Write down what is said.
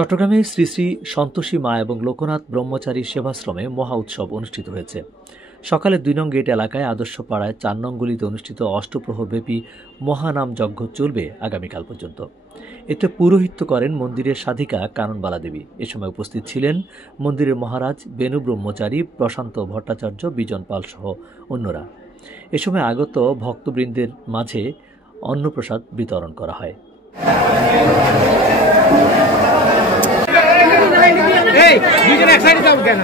চট্টগ্রামে শ্রী শ্রী সন্তোষী মা এবং লোকনাথ ব্রহ্মচারী সেবাশ্রমে মহা উৎসব অনুষ্ঠিত হয়েছে। সকালে ২ নং গেট এলাকায় আদর্শ পাড়ায় ৪ নং গলিতে অনুষ্ঠিত অষ্টপ্রহরব্যাপী মহানাম যজ্ঞ চলবে আগামীকাল পর্যন্ত। এতে পৌরোহিত্য করেন মন্দিরের সাধিকা কাননবালা দেবী। এ সময় উপস্থিত ছিলেন মন্দিরের মহারাজ বেনু ব্রহ্মচারী, প্রশান্ত ভট্টাচার্য, বিজন পাল সহ অন্যরা। এ সময় আগত ভক্তবৃন্দের মাঝে অন্নপ্রসাদ বিতরণ করা হয়। Hey, you can excited out again.